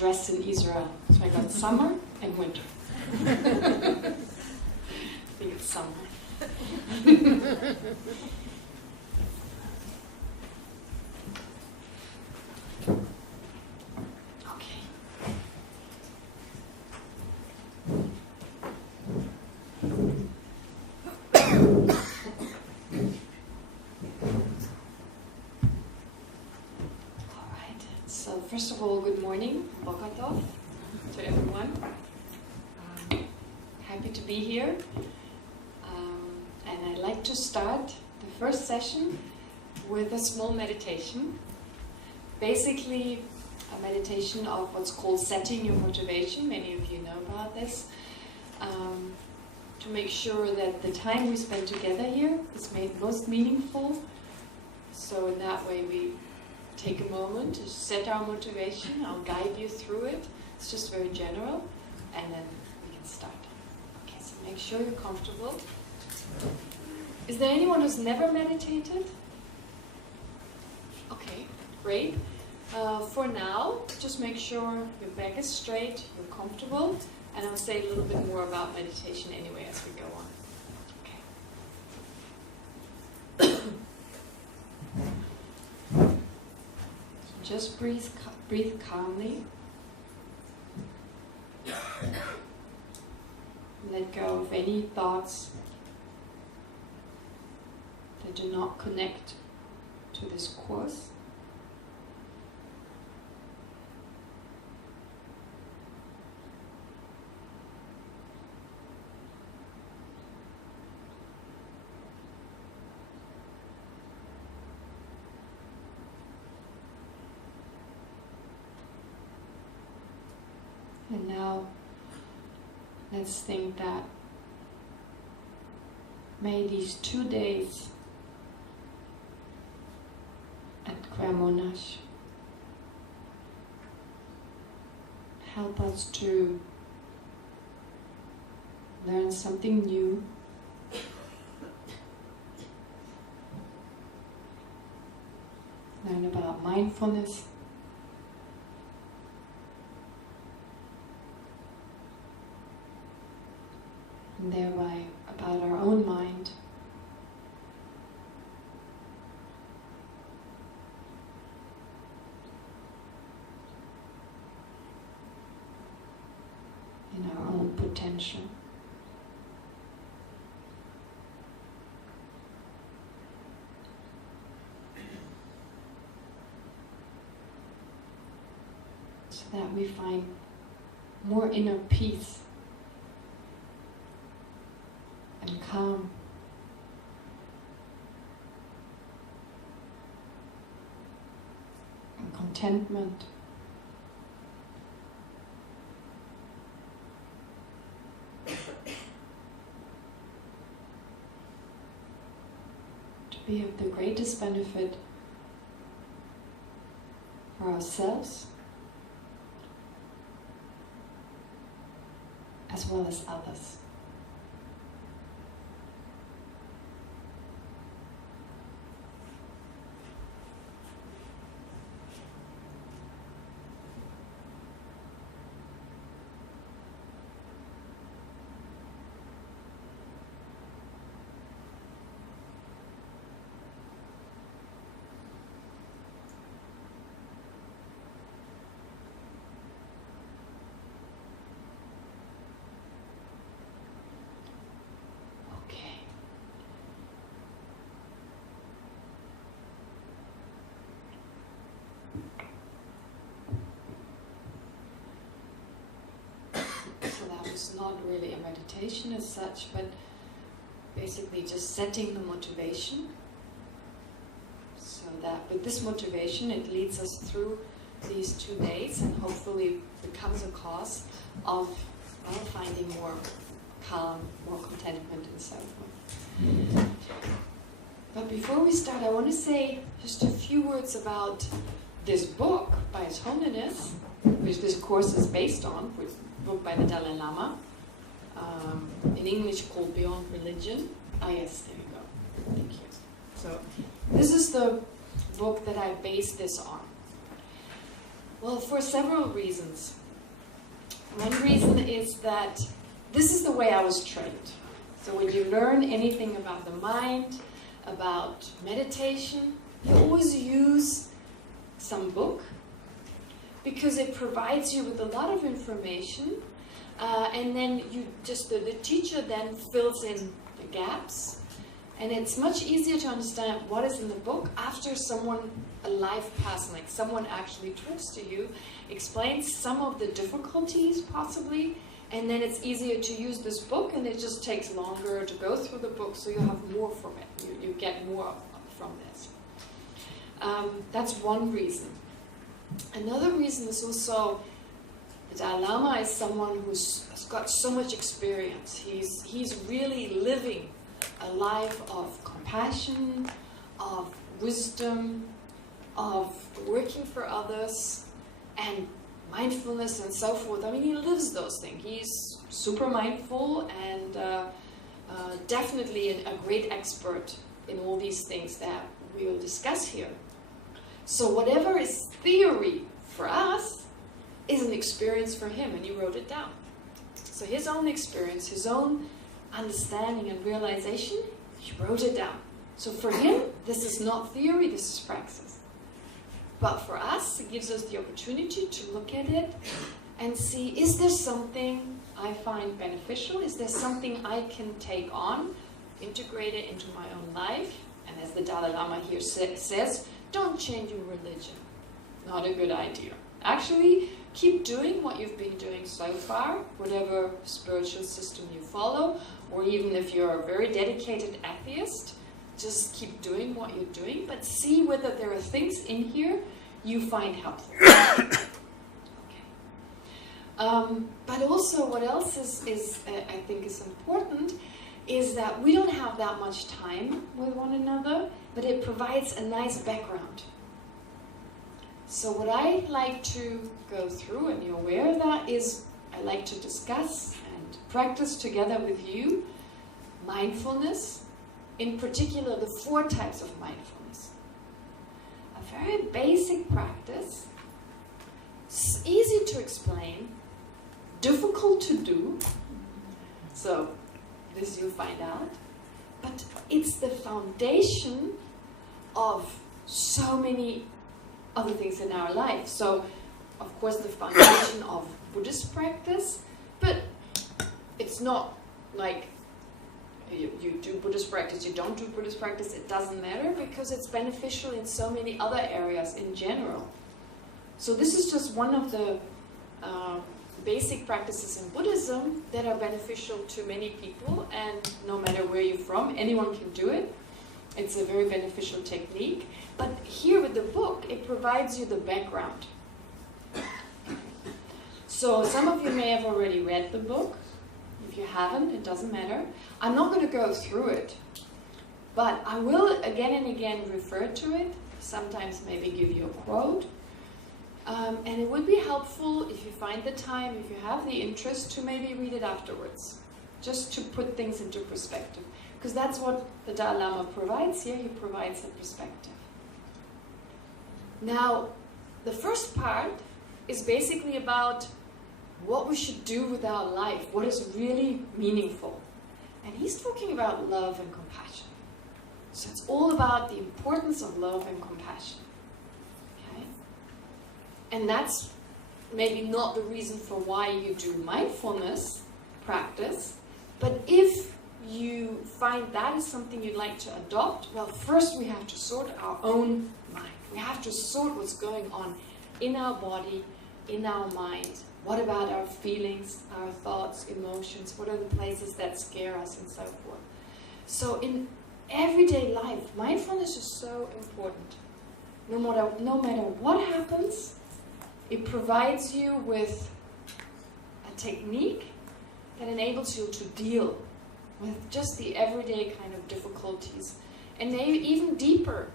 dress in Israel. So I got summer and winter. I think it's summer. Okay. So first of all, good morning, Bokar to everyone. Happy to be here. And I'd like to start the first session with a small meditation. Basically, a meditation of what's called setting your motivation. Many of you know about this. To make sure that the time we spend together here is made most meaningful. So in that way we take a moment to set our motivation. I'll guide you through it. It's just very general, and then we can start. Okay, so make sure you're comfortable. Is there anyone who's never meditated? Okay, great. For now, just make sure your back is straight, you're comfortable, and I'll say a little bit more about meditation anyway as we go on. Just breathe calmly. Let go of any thoughts that do not connect to this course. And now, let's think that may these 2 days at Monash help us to learn something new, learn about mindfulness, and thereby about our own mind, and our own potential. So that we find more inner peace and calm, and contentment, to be of the greatest benefit for ourselves as well as others. It's not really a meditation as such, but basically just setting the motivation, so that with this motivation it leads us through these 2 days and hopefully becomes a cause of finding more calm, more contentment and so forth. But before we start, I want to say just a few words about this book by His Holiness, which this course is based on, which book by the Dalai Lama, in English called Beyond Religion. Ah yes, there you go. Thank you. So this is the book that I based this on. Well, for several reasons. One reason is that this is the way I was trained. So when you learn anything about the mind, about meditation, you always use some book because it provides you with a lot of information, and then you just the teacher then fills in the gaps, and it's much easier to understand what is in the book after someone, a live person, like someone actually talks to you, explains some of the difficulties possibly, and then it's easier to use this book, and it just takes longer to go through the book, so you have more from it. You get more from this. That's one reason. Another reason is also the Dalai Lama is someone has got so much experience. He's really living a life of compassion, of wisdom, of working for others, and mindfulness and so forth. I mean, he lives those things. He's super mindful and definitely a great expert in all these things that we will discuss here. So whatever is theory for us is an experience for him, and he wrote it down. So his own experience, his own understanding and realization, he wrote it down. So for him, this is not theory, this is praxis. But for us, it gives us the opportunity to look at it and see, is there something I find beneficial? Is there something I can take on, integrate it into my own life? And as the Dalai Lama here says, don't change your religion. Not a good idea. Actually, keep doing what you've been doing so far, whatever spiritual system you follow, or even if you're a very dedicated atheist, just keep doing what you're doing, but see whether there are things in here you find helpful. Okay. But also what else is I think is important is that we don't have that much time with one another, but it provides a nice background. So what I like to go through, and you're aware of that, is I like to discuss and practice together with you mindfulness, in particular the 4 types of mindfulness. A very basic practice, it's easy to explain, difficult to do, so this you'll find out, but it's the foundation of so many other things in our life. So, of course, the foundation of Buddhist practice, but it's not like you do Buddhist practice, you don't do Buddhist practice, it doesn't matter, because it's beneficial in so many other areas in general. So this is just one of the basic practices in Buddhism that are beneficial to many people, and no matter where you're from, anyone can do it. It's a very beneficial technique. But here with the book, it provides you the background. So some of you may have already read the book. If you haven't, it doesn't matter. I'm not going to go through it, but I will again and again refer to it, sometimes maybe give you a quote. And it would be helpful if you find the time, if you have the interest, to maybe read it afterwards, just to put things into perspective. Because that's what the Dalai Lama provides here, he provides a perspective. Now, the first part is basically about what we should do with our life, what is really meaningful. And he's talking about love and compassion. So it's all about the importance of love and compassion. Okay? And that's maybe not the reason for why you do mindfulness practice, but if you find that is something you'd like to adopt, well, first we have to sort our own mind. We have to sort what's going on in our body, in our mind. What about our feelings, our thoughts, emotions? What are the places that scare us and so forth? So in everyday life, mindfulness is so important. No matter what happens, it provides you with a technique that enables you to deal with just the everyday kind of difficulties, and maybe even deeper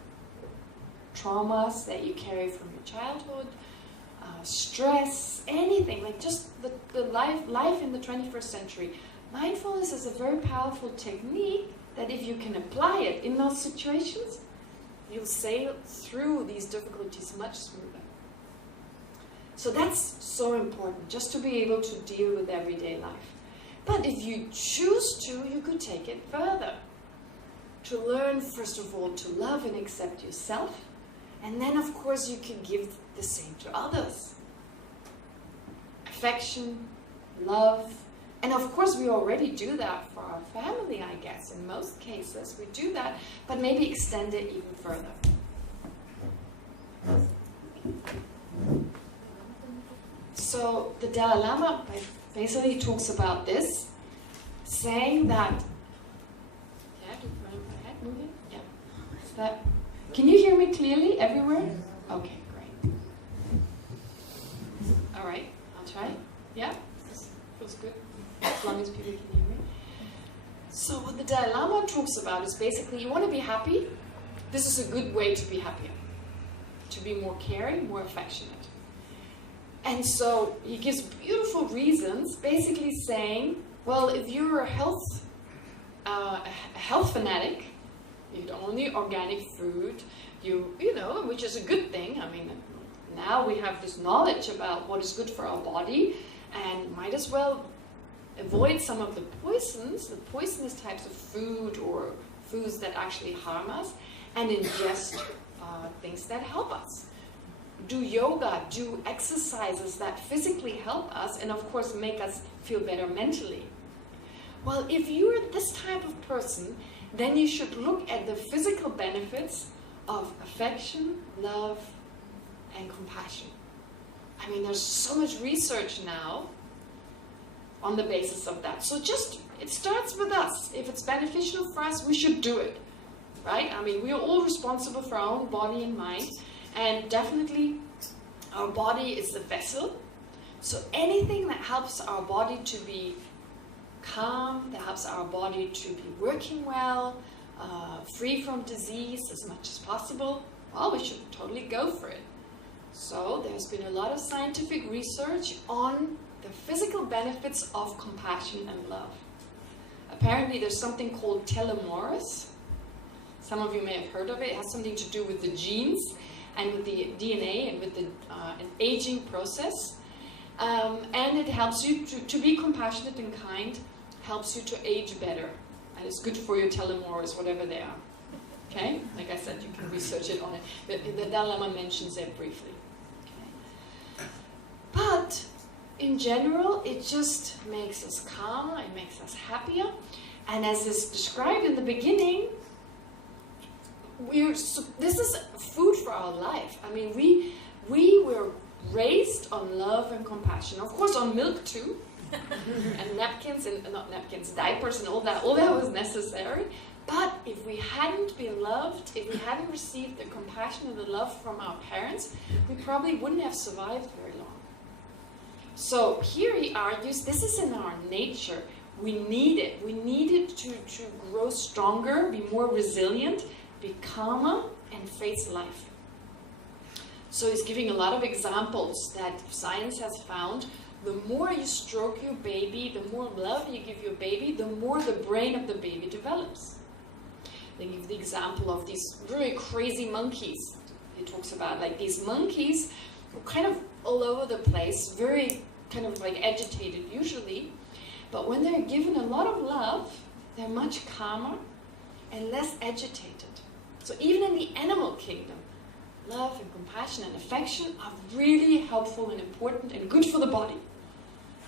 traumas that you carry from your childhood, stress, anything, like just the life in the 21st century. Mindfulness is a very powerful technique that if you can apply it in those situations, you'll sail through these difficulties much smoother. So that's so important, just to be able to deal with everyday life. But if you choose to, you could take it further. To learn, first of all, to love and accept yourself. And then, of course, you can give the same to others. Affection, love. And of course, we already do that for our family, I guess. In most cases, we do that. But maybe extend it even further. So the Dalai Lama basically talks about this, saying that, yeah, is that, can you hear me clearly everywhere? Okay, great. All right, I'll try. Yeah, feels good, as long as people can hear me. So what the Dalai Lama talks about is basically, you want to be happy? This is a good way to be happier, to be more caring, more affectionate. And so he gives beautiful reasons, basically saying, well, if you're a health fanatic, you eat only organic food, you know, which is a good thing. I mean, now we have this knowledge about what is good for our body, and might as well avoid some of the poisonous types of food or foods that actually harm us, and ingest things that help us. Do yoga, do exercises that physically help us and of course make us feel better mentally. Well, if you're this type of person, then you should look at the physical benefits of affection, love, and compassion. I mean, there's so much research now on the basis of that. So it starts with us. If it's beneficial for us, we should do it, right? I mean, we are all responsible for our own body and mind. And definitely, our body is the vessel. So anything that helps our body to be calm, that helps our body to be working well, free from disease as much as possible, well, we should totally go for it. So there's been a lot of scientific research on the physical benefits of compassion and love. Apparently, there's something called telomeres. Some of you may have heard of it. It has something to do with the genes and with the DNA and with the an aging process. And it helps you to be compassionate and kind, helps you to age better. And it's good for your telomeres, whatever they are. Okay? Like I said, you can research it on it. The Dalai Lama mentions it briefly. Okay? But in general, it just makes us calmer, it makes us happier. And as is described in the beginning, this is food for our life. I mean, we were raised on love and compassion. Of course, on milk too, and napkins and not napkins, diapers and all that was necessary. But if we hadn't been loved, if we hadn't received the compassion and the love from our parents, we probably wouldn't have survived very long. So here he argues, this is in our nature. We need it. We need it to grow stronger, be more resilient, be calmer, and face life. So he's giving a lot of examples that science has found. The more you stroke your baby, the more love you give your baby, the more the brain of the baby develops. They give the example of these very crazy monkeys. He talks about like these monkeys who are kind of all over the place, very kind of like agitated usually, but when they're given a lot of love, they're much calmer and less agitated. So even in the animal kingdom, love and compassion and affection are really helpful and important and good for the body.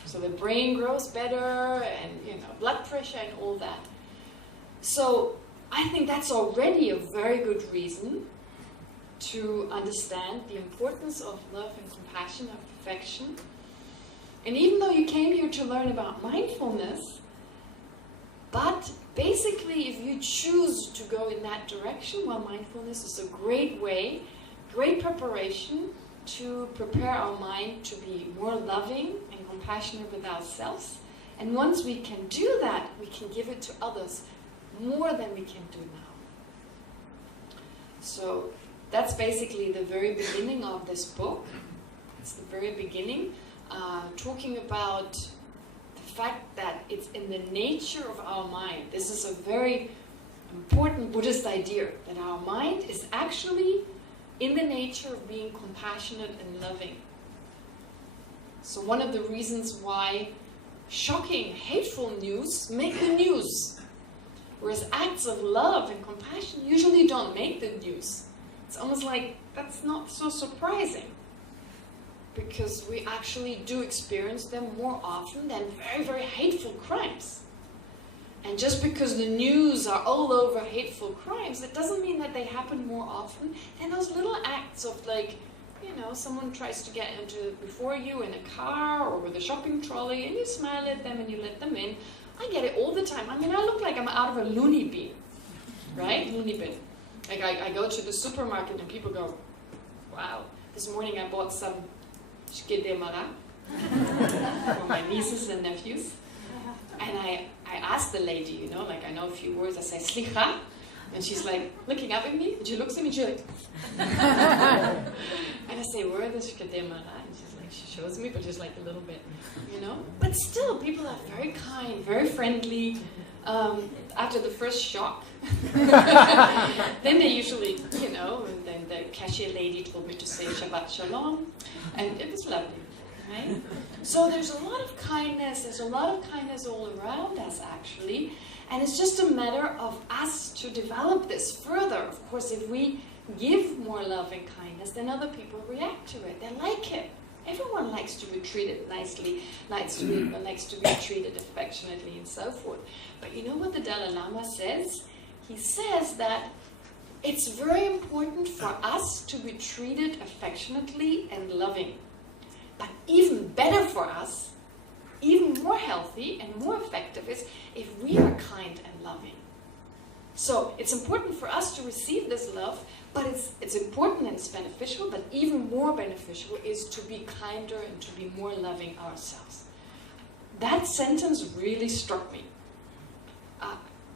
So the brain grows better and blood pressure and all that. So I think that's already a very good reason to understand the importance of love and compassion, of affection. And even though you came here to learn about mindfulness, but basically if you choose to go in that direction, well, mindfulness is a great way, great preparation to prepare our mind to be more loving and compassionate with ourselves. And once we can do that, we can give it to others more than we can do now. So that's basically the very beginning of this book. It's the very beginning, talking about the fact that it's in the nature of our mind. This is a very important Buddhist idea, that our mind is actually in the nature of being compassionate and loving. So one of the reasons why shocking, hateful news make the news, whereas acts of love and compassion usually don't make the news. It's almost like that's not so surprising, because we actually do experience them more often than very, very hateful crimes. And just because the news are all over hateful crimes, it doesn't mean that they happen more often than those little acts of, like, you know, someone tries to get before you in a car or with a shopping trolley, and you smile at them and you let them in. I get it all the time. I mean, I look like I'm out of a loony bin, right? Loony bin. Like I go to the supermarket and people go, wow. This morning I bought some shkedemara for my nieces and nephews. And I asked the lady, you know, like I know a few words. I say, slicha. And she's like looking up at me, and she looks at me, and she's like, and I say, where are the shkedemara? And she's like, she shows me, but just like a little bit, you know? But still, people are very kind, very friendly. After the first shock, then they usually, you know, and then the cashier lady told me to say Shabbat Shalom, and it was lovely, right? So there's a lot of kindness, all around us, actually, and it's just a matter of us to develop this further. Of course, if we give more love and kindness, then other people react to it. They like it. Everyone likes to be treated nicely, likes to be treated affectionately, and so forth. But you know what the Dalai Lama says? He says that it's very important for us to be treated affectionately and loving. But even better for us, even more healthy and more effective is if we are kind and loving. So it's important for us to receive this love, but it's important and it's beneficial, but even more beneficial is to be kinder and to be more loving ourselves. That sentence really struck me.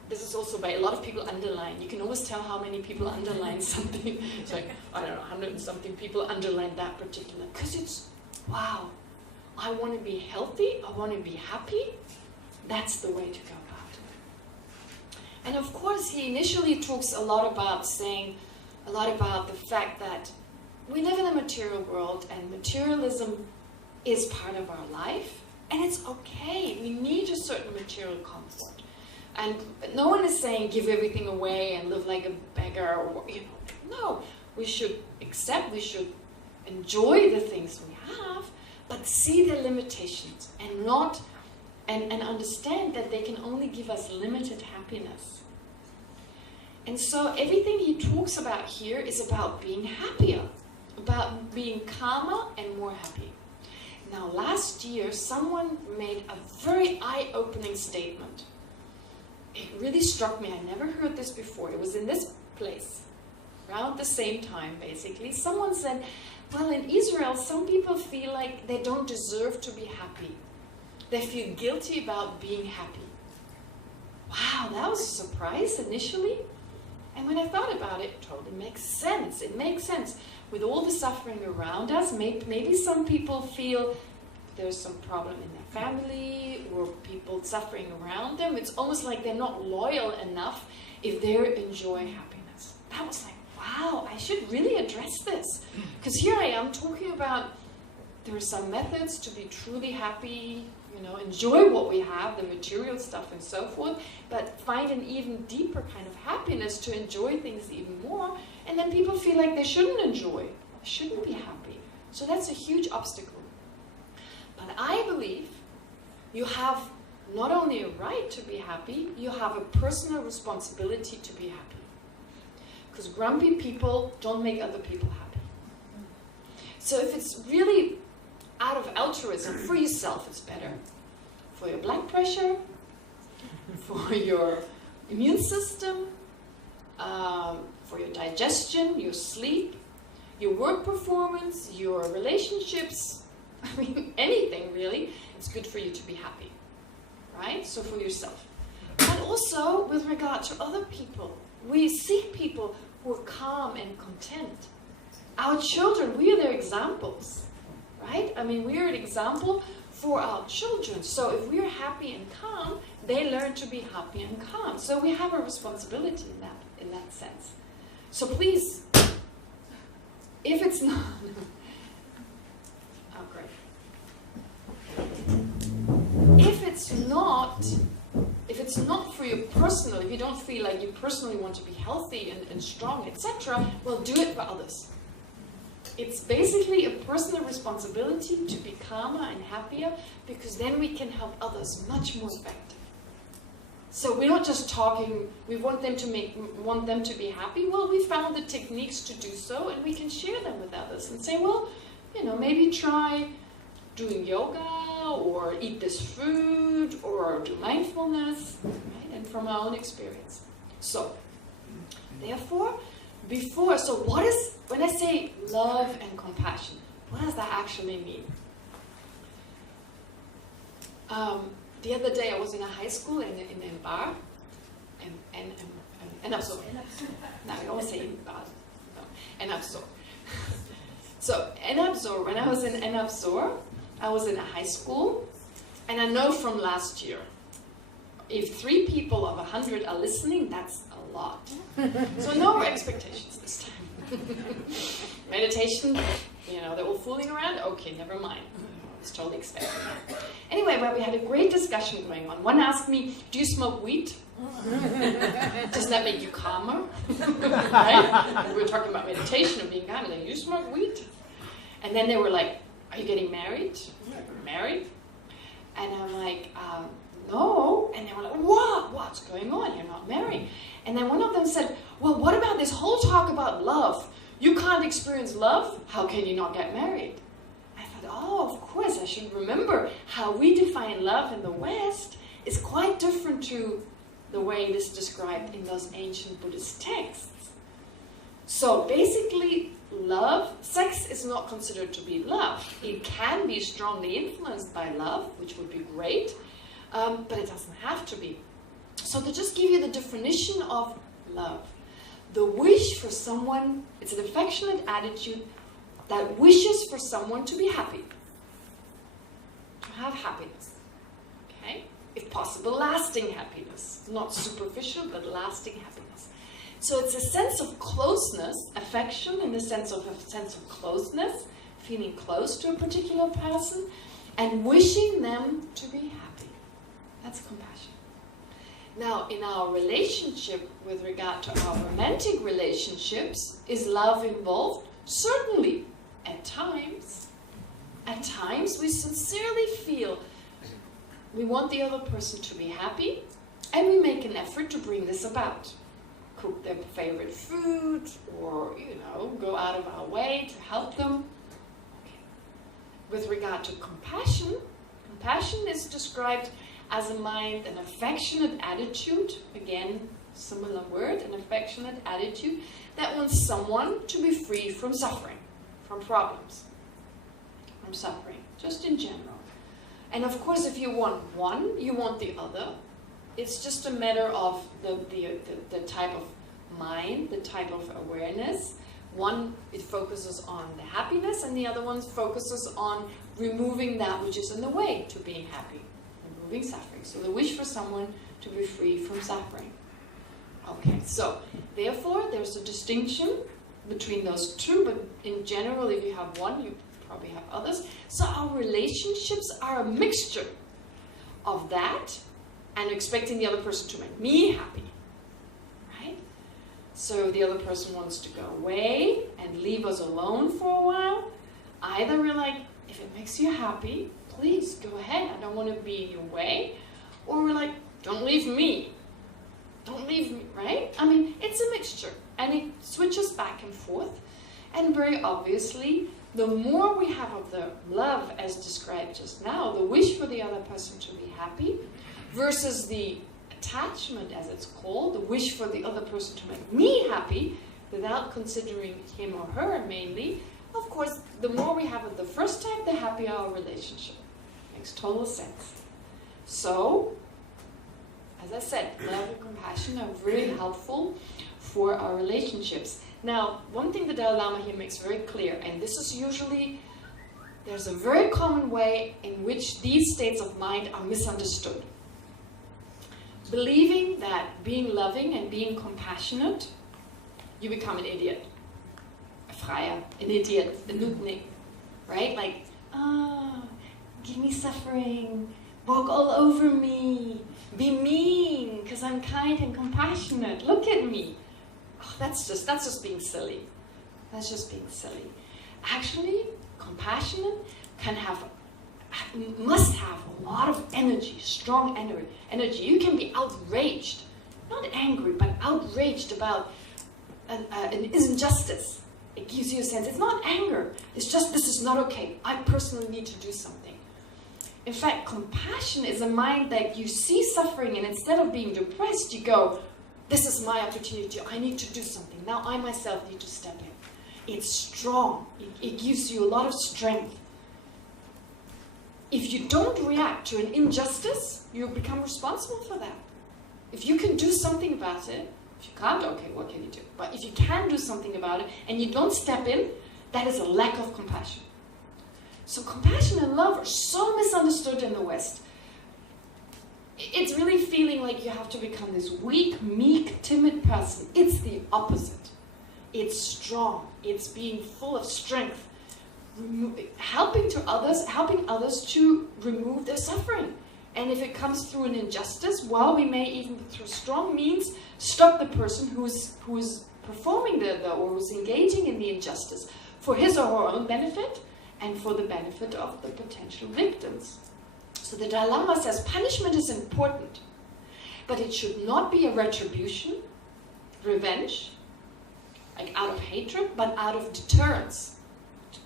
This is also by a lot of people underline. You can always tell how many people underline something. It's like, I don't know, 100 and something people underline that particular. Because it's, wow, I want to be healthy, I want to be happy. That's the way to go about it. And of course, he initially talks a lot about the fact that we live in a material world and materialism is part of our life. And it's okay. We need a certain material comfort. And no one is saying give everything away and live like a beggar, or, you know. No, we should accept, we should enjoy the things we have, but see the limitations and and understand that they can only give us limited happiness. And so everything he talks about here is about being happier, about being calmer and more happy. Now, last year, someone made a very eye-opening statement. It really struck me. I never heard this before. It was in this place, around the same time, basically. Someone said, well, in Israel, some people feel like they don't deserve to be happy. They feel guilty about being happy. Wow, that was a surprise initially. And when I thought about it, it totally makes sense. It makes sense. With all the suffering around us, maybe some people feel there's some problem in their family or people suffering around them. It's almost like they're not loyal enough if they enjoy happiness. That was like, wow, I should really address this. Because here I am talking about there are some methods to be truly happy, you know, enjoy what we have, the material stuff and so forth, but find an even deeper kind of happiness to enjoy things even more. And then people feel like they shouldn't enjoy, shouldn't be happy. So that's a huge obstacle. But I believe you have not only a right to be happy, you have a personal responsibility to be happy. Because grumpy people don't make other people happy. So if it's really out of altruism, for yourself it's better. For your blood pressure, for your immune system, for your digestion, your sleep, your work performance, your relationships, I mean, anything really, it's good for you to be happy, right? So for yourself. But also with regard to other people. We seek people who are calm and content. Our children, we are their examples, right? I mean, we are an example for our children. So if we're happy and calm, they learn to be happy and calm. So we have a responsibility in that sense. So please, if it's not... Oh, great. it's not for you personal, if you don't feel like you personally want to be healthy and strong, etc., well, do it for others. It's basically a personal responsibility to be calmer and happier, because then we can help others much more effective. So we're not just talking, we want them to be happy. Well, we found the techniques to do so, and we can share them with others and say, well, you know, maybe try doing yoga, or eat this food, or do mindfulness, right? And from our own experience. So, therefore, so what is, when I say love and compassion, what does that actually mean? The other day I was in a high school in a bar, and Absor. No, I always say in bar. No, and Absor. So, en Absor, when I was in en Absor, I was in a high school, and I know from last year, if 3 people of 100 are listening, that's a lot. So no expectations this time. Meditation, you know, they're all fooling around? Okay, never mind. I was totally expecting that. Anyway, well, we had a great discussion going on. One asked me, do you smoke weed? Doesn't that make you calmer? Right? We were talking about meditation and being calm. Like, you smoke weed? And then they were like, are you getting married? Married? And I'm like, no. And they were like, what? What's going on? You're not married. And then one of them said, well, what about this whole talk about love? You can't experience love? How can you not get married? I thought, oh, of course, I should remember how we define love in the West is quite different to the way it is described in those ancient Buddhist texts. So basically, love, sex is not considered to be love. It can be strongly influenced by love, which would be great, but it doesn't have to be. So to just give you the definition of love, the wish for someone, it's an affectionate attitude that wishes for someone to be happy, to have happiness, okay? If possible, lasting happiness, not superficial, but lasting happiness. So it's a sense of closeness, affection in the sense of a sense of closeness, feeling close to a particular person, and wishing them to be happy. That's compassion. Now, in our relationship, with regard to our romantic relationships, is love involved? Certainly. At times we sincerely feel we want the other person to be happy, and we make an effort to bring this about. Cook their favorite food, or, you know, go out of our way to help them. Okay. With regard to compassion, compassion is described as a mind, an affectionate attitude, again, similar word, an affectionate attitude that wants someone to be free from suffering, from problems, from suffering, just in general. And of course, if you want one, you want the other. It's just a matter of the type of mind, the type of awareness. One, it focuses on the happiness, and the other one focuses on removing that which is in the way to being happy, removing suffering. So the wish for someone to be free from suffering. Okay, so therefore there's a distinction between those two, but in general, if you have one, you probably have others. So our relationships are a mixture of that and expecting the other person to make me happy, right? So the other person wants to go away and leave us alone for a while. Either we're like, if it makes you happy, please go ahead, I don't want to be in your way. Or we're like, don't leave me. Don't leave me, right? I mean, it's a mixture, and it switches back and forth. And very obviously, the more we have of the love as described just now, the wish for the other person to be happy, versus the attachment, as it's called, the wish for the other person to make me happy, without considering him or her mainly, of course, the more we have of the first type, the happier our relationship. Makes total sense. So, as I said, love and compassion are very helpful for our relationships. Now, one thing the Dalai Lama here makes very clear, and this is usually, there's a very common way in which these states of mind are misunderstood. Believing that being loving and being compassionate, you become an idiot. A Freier, an idiot, a Nutnik, right? Like, give me suffering, walk all over me, be mean because I'm kind and compassionate. Look at me. Oh, that's just being silly. That's just being silly. Actually, compassionate must have a lot of energy, strong energy. You can be outraged, not angry, but outraged about an injustice. It gives you a sense. It's not anger. It's just, this is not okay. I personally need to do something. In fact, compassion is a mind that you see suffering, and instead of being depressed, you go, this is my opportunity. I need to do something. Now I myself need to step in. It's strong. It gives you a lot of strength. If you don't react to an injustice, you become responsible for that. If you can do something about it, if you can't, okay, what can you do? But if you can do something about it and you don't step in, that is a lack of compassion. So compassion and love are so misunderstood in the West. It's really feeling like you have to become this weak, meek, timid person. It's the opposite. It's strong. It's being full of strength. Helping others to remove their suffering. And if it comes through an injustice, well, we may even through strong means stop the person who's performing or who's engaging in the injustice for his or her own benefit and for the benefit of the potential victims. So the Dalai Lama says punishment is important, but it should not be a retribution, revenge, like out of hatred, but out of deterrence.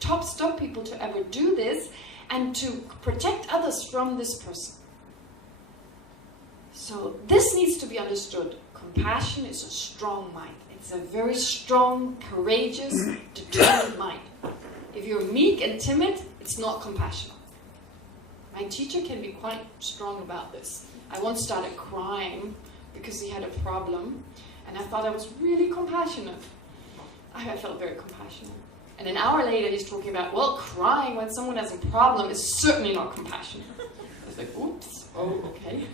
To stop people to ever do this and to protect others from this person. So this needs to be understood. Compassion is a strong mind. It's a very strong, courageous, determined mind. If you're meek and timid, it's not compassionate. My teacher can be quite strong about this. I once started crying because he had a problem, and I thought I was really compassionate. I felt very compassionate. And an hour later, he's talking about, well, crying when someone has a problem is certainly not compassionate. I was like, oops, oh, okay.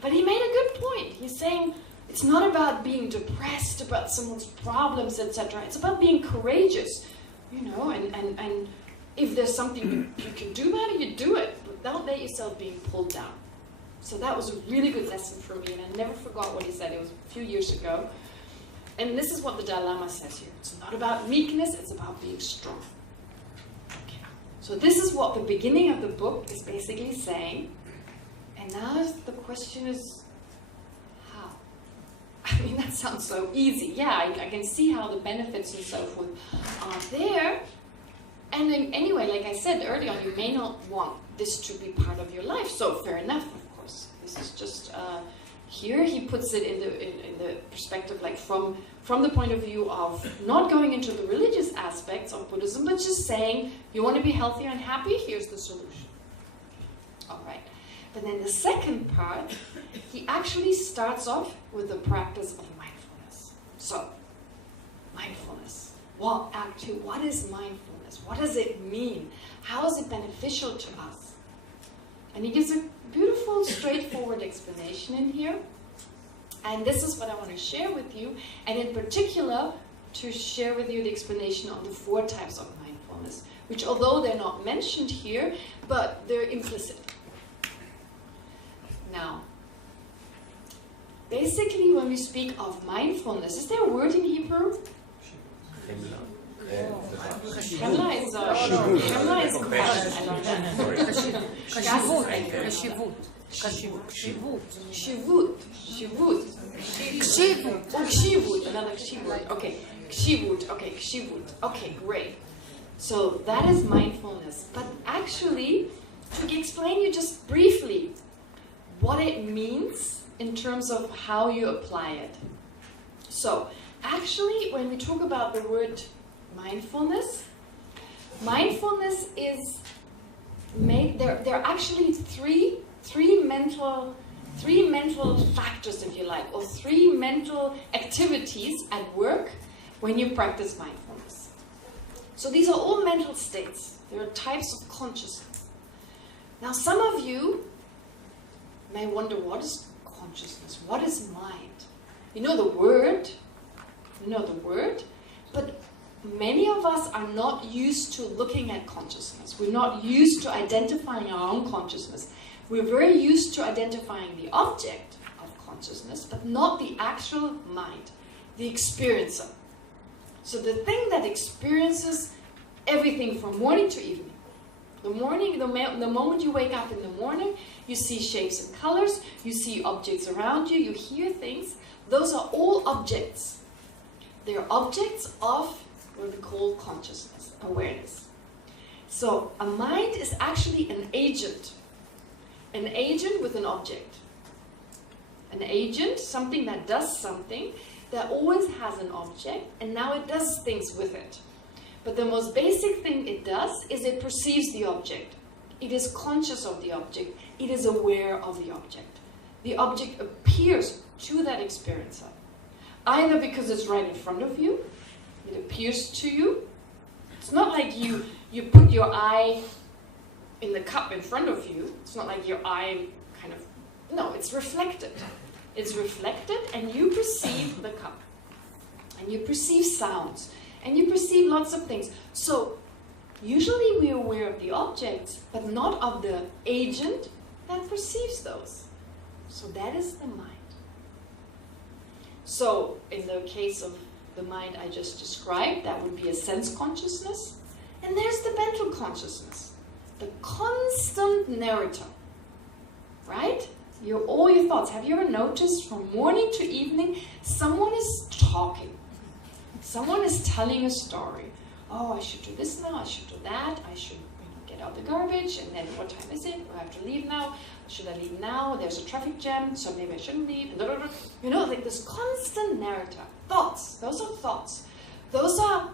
But he made a good point. He's saying it's not about being depressed about someone's problems, etc. It's about being courageous, you know, and if there's something you can do about it, you do it. But don't let yourself being pulled down. So that was a really good lesson for me, and I never forgot what he said. It was a few years ago. And this is what the Dalai Lama says here. It's not about meekness, it's about being strong. Okay. So this is what the beginning of the book is basically saying. And now the question is, how? I mean, that sounds so easy. Yeah, I can see how the benefits and so forth are there. And then, anyway, like I said earlier on, you may not want this to be part of your life. So fair enough, of course. This is just... here he puts it in the perspective, like from the point of view of not going into the religious aspects of Buddhism, but just saying, you want to be healthier and happy, here's the solution. All right. But then the second part, he actually starts off with the practice of mindfulness. So, mindfulness. What is mindfulness? What does it mean? How is it beneficial to us? And he gives a beautiful, straightforward explanation in here. And this is what I want to share with you. And in particular, to share with you the explanation on the 4 types of mindfulness, which although they're not mentioned here, but they're implicit. Now, basically when we speak of mindfulness, is there a word in Hebrew? Chemla is compassion. Okay, great. So that is mindfulness. But actually, to explain you just briefly what it means in terms of how you apply it. So, actually, when we talk about the word mindfulness is made. There are actually three mental factors, if you like, or 3 mental activities at work when you practice mindfulness. So these are all mental states. There are types of consciousness. Now, some of you may wonder, what is consciousness? What is mind? You know the word, but many of us are not used to looking at consciousness. We're not used to identifying our own consciousness. We're very used to identifying the object of consciousness, but not the actual mind, the experiencer. So the thing that experiences everything from morning to evening. The moment you wake up in the morning, you see shapes and colors, you see objects around you, you hear things. Those are all objects. They are objects of what we call consciousness, awareness. So a mind is actually an agent with an object. An agent, something that does something, that always has an object, and now it does things with it. But the most basic thing it does is it perceives the object. It is conscious of the object. It is aware of the object. The object appears to that experiencer, either because it's right in front of you, it appears to you. It's not like you put your eye in the cup in front of you. It's not like your eye kind of, no, it's reflected. It's reflected and you perceive the cup. And you perceive sounds. And you perceive lots of things. So usually we're aware of the objects, but not of the agent that perceives those. So that is the mind. So in the case of the mind I just described, that would be a sense consciousness. And there's the mental consciousness, the constant narrator, right? All your thoughts. Have you ever noticed from morning to evening, someone is talking? Someone is telling a story. Oh, I should do this now, I should do that, I should get out the garbage, and then what time is it? I have to leave now. Should I leave now? There's a traffic jam, so maybe I shouldn't leave. You know, like this constant narrator. Thoughts, those are thoughts. Those are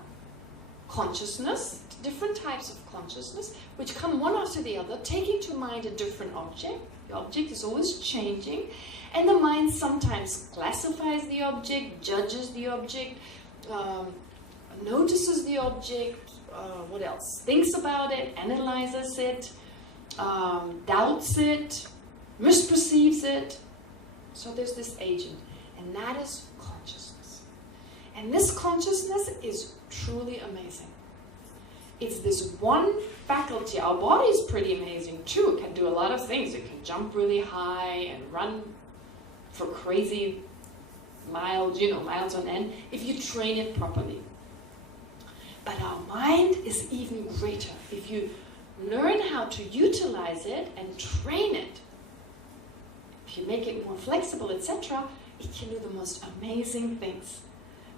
consciousness, different types of consciousness, which come one after the other, taking to mind a different object. The object is always changing, and the mind sometimes classifies the object, judges the object, notices the object, what else? Thinks about it, analyzes it, doubts it, misperceives it. So there's this agent, and that is consciousness. And this consciousness is truly amazing. It's this one faculty. Our body is pretty amazing too. It can do a lot of things. It can jump really high and run for crazy miles, miles on end, if you train it properly. But our mind is even greater. If you learn how to utilize it and train it, if you make it more flexible, etc., it can do the most amazing things.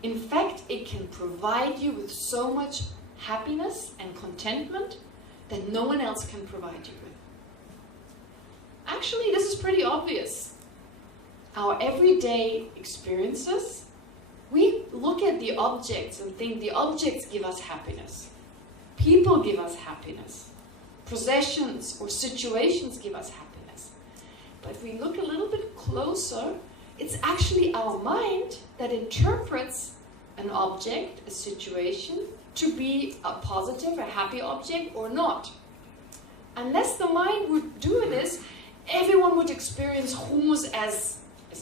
In fact, it can provide you with so much happiness and contentment that no one else can provide you with. Actually, this is pretty obvious. Our everyday experiences, we look at the objects and think the objects give us happiness. People give us happiness. Possessions or situations give us happiness. But if we look a little bit closer, it's actually our mind that interprets an object, a situation, to be a positive, a happy object or not. Unless the mind would do this, everyone would experience hummus as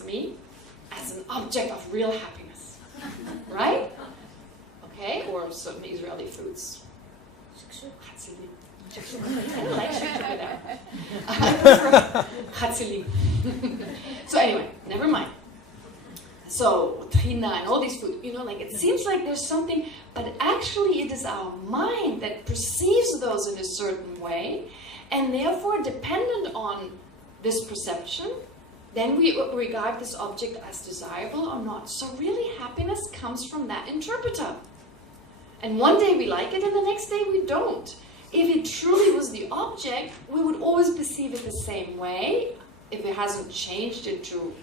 me, as an object of real happiness, right? Okay, or some Israeli foods. I don't like shukshuk. I prefer chatzilim. So anyway, never mind. So trina and all these foods, it seems like there's something, but actually it is our mind that perceives those in a certain way, and therefore dependent on this perception, then we regard this object as desirable or not. So really happiness comes from that interpreter. And one day we like it and the next day we don't. If it truly was the object, we would always perceive it the same way. If it hasn't changed into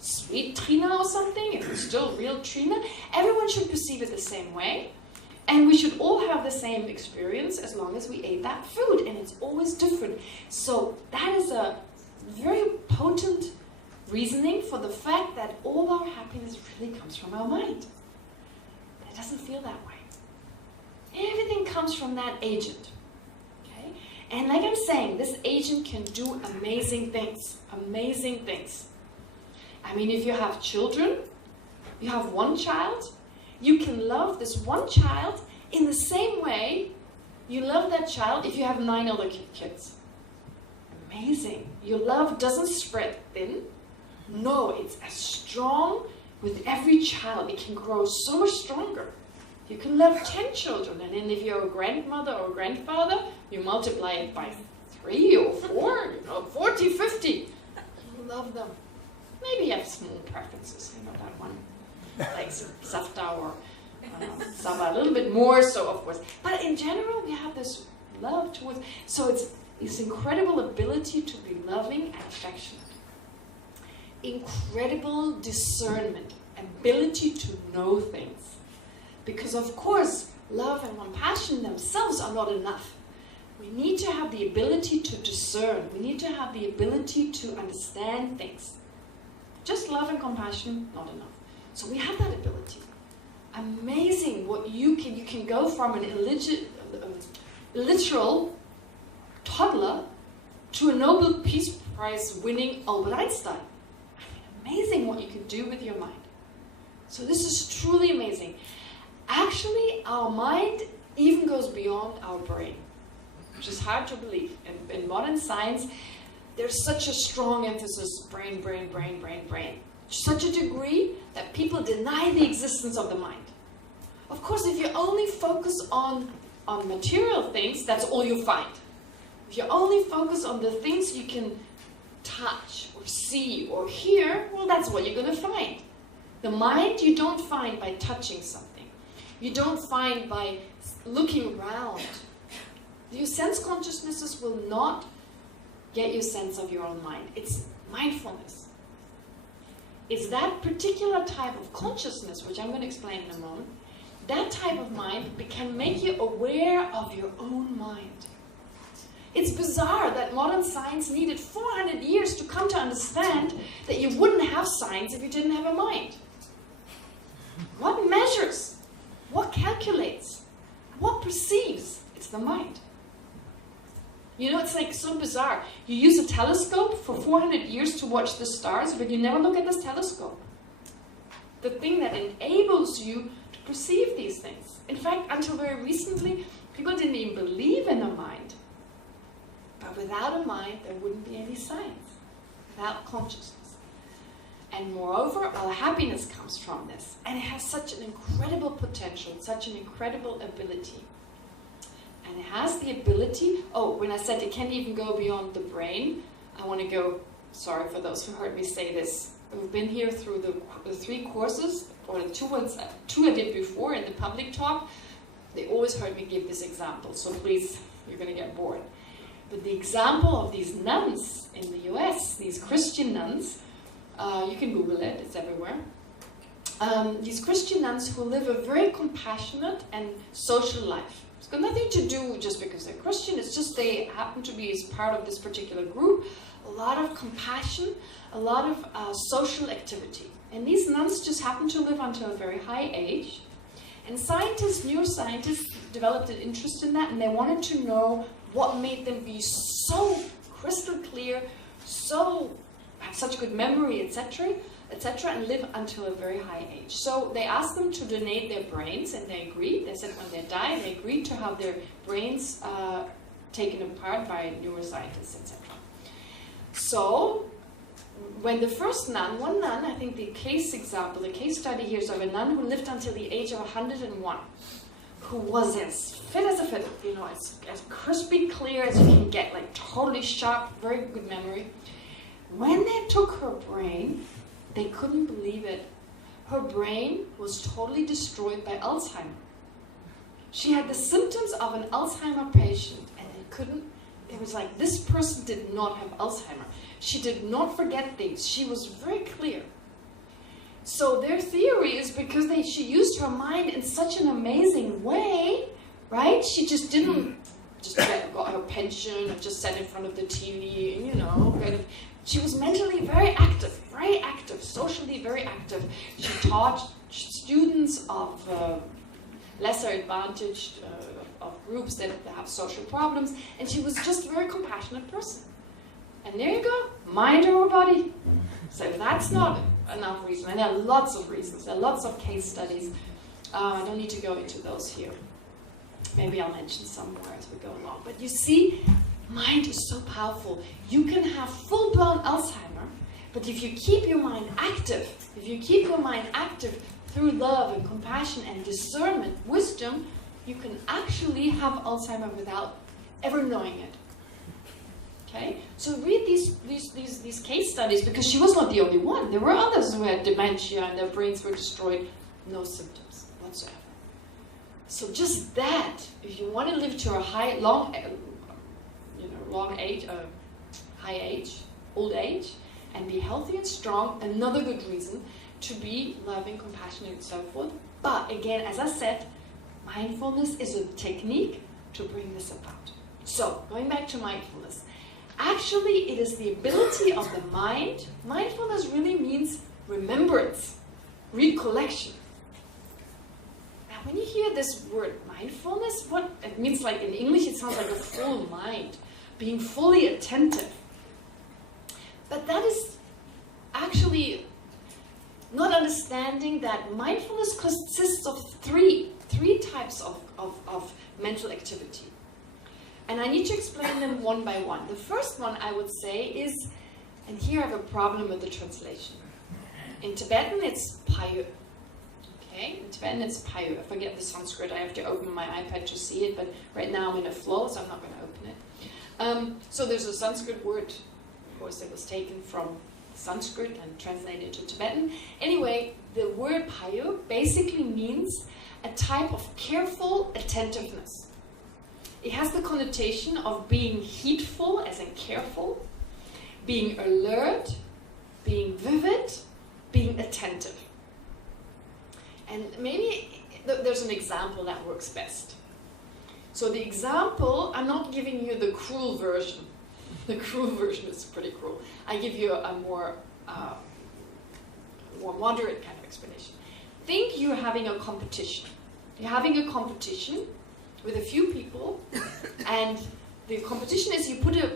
sweet trina or something, if it's still real trina, everyone should perceive it the same way. And we should all have the same experience as long as we ate that food, and it's always different. So that is a very potent reasoning for the fact that all our happiness really comes from our mind. It doesn't feel that way. Everything comes from that agent. Okay? And like I'm saying, this agent can do amazing things. Amazing things. I mean, if you have children, you have one child, you can love this one child in the same way you love that child if you have 9 other kids. amazing. Your love doesn't spread thin. No, it's as strong with every child. It can grow so much stronger. You can love 10 children, and then if you're a grandmother or grandfather, you multiply it by 3 or 4, 40, 50. You love them. Maybe you have small preferences, that one likes Safta or Saba a little bit more, so of course. But in general, we have this love towards, so it's this incredible ability to be loving and affectionate. Incredible discernment, ability to know things. Because of course, love and compassion themselves are not enough. We need to have the ability to discern. We need to have the ability to understand things. Just love and compassion, not enough. So we have that ability. Amazing what you can go from an literal toddler to a Nobel Peace Prize winning Albert Einstein. Amazing what you can do with your mind. So this is truly amazing. Actually, our mind even goes beyond our brain, which is hard to believe. In modern science, there's such a strong emphasis, brain, brain, brain, brain, brain. Such a degree that people deny the existence of the mind. Of course, if you only focus on material things, that's all you find. If you only focus on the things you can touch or see or hear, well, that's what you're going to find. The mind you don't find by touching something. You don't find by looking around. Your sense consciousnesses will not get your sense of your own mind. It's mindfulness. It's that particular type of consciousness, which I'm going to explain in a moment, that type of mind can make you aware of your own mind. It's bizarre that modern science needed 400 years to come to understand that you wouldn't have science if you didn't have a mind. What measures? What calculates? What perceives? It's the mind. It's like so bizarre. You use a telescope for 400 years to watch the stars, but you never look at this telescope. The thing that enables you to perceive these things. In fact, until very recently, people didn't even believe in a mind. But without a mind, there wouldn't be any science. Without consciousness. And moreover, our happiness comes from this. And it has such an incredible potential, such an incredible ability. And it has the ability, when I said it can't even go beyond the brain, I want to go, sorry for those who heard me say this, who've been here through the 3 courses, or the 2 I did before in the public talk, they always heard me give this example, so please, you're going to get bored. But the example of these nuns in the US, these Christian nuns, you can Google it, it's everywhere. These Christian nuns who live a very compassionate and social life. It's got nothing to do just because they're Christian, it's just they happen to be as part of this particular group. A lot of compassion, a lot of social activity. And these nuns just happen to live until a very high age. And neuroscientists developed an interest in that, and they wanted to know what made them be so crystal clear, have such good memory, etc., and live until a very high age. So they asked them to donate their brains, and they agreed. They said when they die, they agreed to have their brains taken apart by neuroscientists, etc. So when the first nun, one nun, I think the case study here is of a nun who lived until the age of 101, who was as fit as a fiddle, as crispy clear as you can get, like totally sharp, very good memory. When they took her brain, they couldn't believe it. Her brain was totally destroyed by Alzheimer. She had the symptoms of an Alzheimer patient, and it was like, this person did not have Alzheimer. She did not forget things. She was very clear. So their theory is because she used her mind in such an amazing way, right? She just didn't got her pension and just sat in front of the TV, she was mentally very active, socially very active. She taught students of lesser advantaged of groups that have social problems, and she was just a very compassionate person. And there you go, mind over body. So that's not enough reason, and there are lots of reasons, there are lots of case studies. I don't need to go into those here. Maybe I'll mention some more as we go along. But you see, Mind is so powerful. You can have full-blown Alzheimer, but if you keep your mind active, through love and compassion and discernment, wisdom, you can actually have Alzheimer without ever knowing it. Okay? So read these case studies, because she was not the only one. There were others who had dementia and their brains were destroyed. No symptoms whatsoever. So just that, if you want to live to a old age, and be healthy and strong, another good reason to be loving, compassionate, and so forth. But again, as I said, mindfulness is a technique to bring this about. So, going back to mindfulness. Actually, it is the ability of the mind. Mindfulness really means remembrance, recollection. Now, when you hear this word mindfulness, what it means, like in English, it sounds like a full mind, being fully attentive. But that is actually not understanding that mindfulness consists of three types of mental activity. And I need to explain them one by one. The first one, I would say, is, and here I have a problem with the translation. In Tibetan, it's payu. Okay? In Tibetan, it's payu. I forget the Sanskrit. I have to open my iPad to see it, but right now I'm in a flow, so I'm not going to open it. So there's a Sanskrit word, of course, it was taken from Sanskrit and translated into Tibetan. Anyway, the word payu basically means a type of careful attentiveness. It has the connotation of being heedful, as in careful, being alert, being vivid, being attentive. And maybe there's an example that works best. So the example, I'm not giving you the cruel version. The cruel version is pretty cruel. I give you a more moderate kind of explanation. Think you're having a competition. You're having a competition with a few people, and the competition is you put a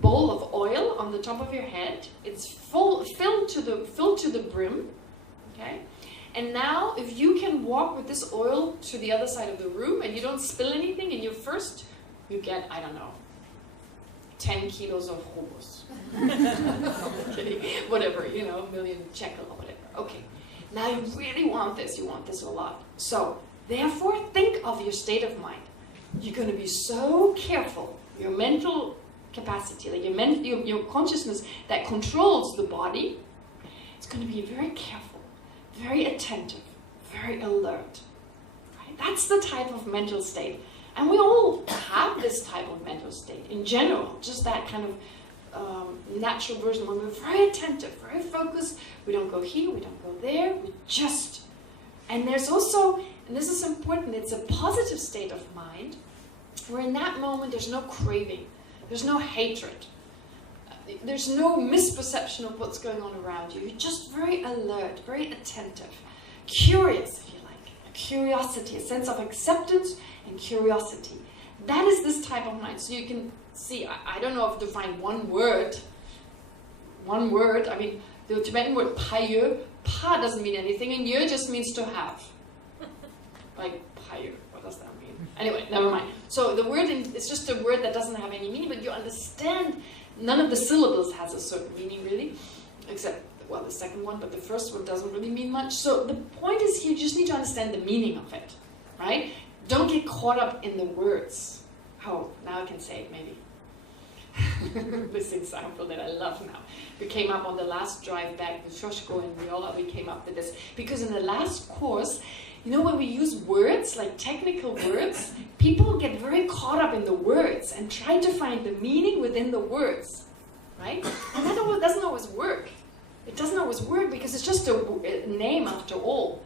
bowl of oil on the top of your head. It's filled to the brim, okay? And now, if you can walk with this oil to the other side of the room and you don't spill anything, and you get, I don't know, 10 kilos of hobos. Whatever, a million shekel or whatever. Okay, now you really want this. You want this a lot. So, therefore, think of your state of mind. You're going to be so careful. Your mental capacity, like your consciousness that controls the body, it's going to be very careful, very attentive, very alert. Right? That's the type of mental state. And we all have this type of mental state in general, just that kind of natural version when we're very attentive, very focused. We don't go here, we don't go there, we just... And there's also, and this is important, it's a positive state of mind, where in that moment there's no craving, there's no hatred, there's no misperception of what's going on around you. You're just very alert, very attentive, curious, if you like, a curiosity, a sense of acceptance and curiosity. That is this type of mind. So you can see, I don't know if to find one word, I mean, the Tibetan word payu, pa doesn't mean anything, and yu just means to have. Like payu, what does that mean? Anyway, never mind. So the word, it's just a word that doesn't have any meaning, but you understand none of the syllables has a certain meaning really, except, well, the second one, but the first one doesn't really mean much. So the point is you just need to understand the meaning of it, right? Don't get caught up in the words. Oh, now I can say it maybe. This example that I love now. We came up on the last drive back with Shoshko and Viola, we came up with this. Because in the last course, when we use words, like technical words, people get very caught up in the words and try to find the meaning within the words, right? And that doesn't always work. It doesn't always work because it's just a name after all.